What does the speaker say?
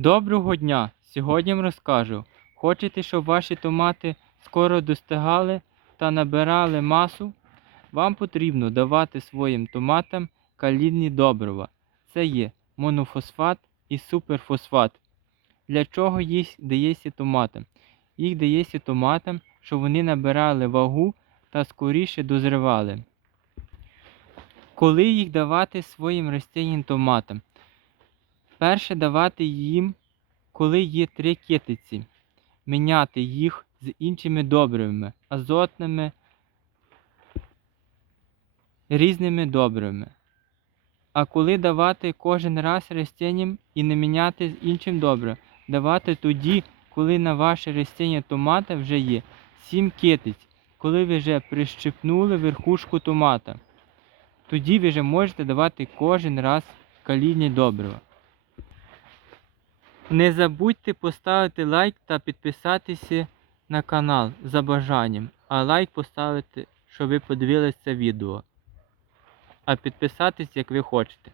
Доброго дня! Сьогодні вам розкажу. Хочете, щоб ваші томати скоро достигали та набирали масу? Вам потрібно давати своїм томатам калійні добрива. Це є монофосфат і суперфосфат. Для чого їх дається томатам? Їх дається томатам, щоб вони набирали вагу та скоріше дозрівали. Коли їх давати своїм рослинним томатам? Перше давати їм, коли є три китиці, міняти їх з іншими добривами, азотними, різними добривами. А коли давати кожен раз рослинням і не міняти з іншим добривом, давати тоді, коли на ваше рослиння томата вже є 7 китиць, коли ви вже прищепнули верхушку томата. Тоді ви вже можете давати кожен раз калійні добрива. Не забудьте поставити лайк та підписатися на канал за бажанням, а лайк поставити, щоб ви подивилися це відео. А підписатись, як ви хочете.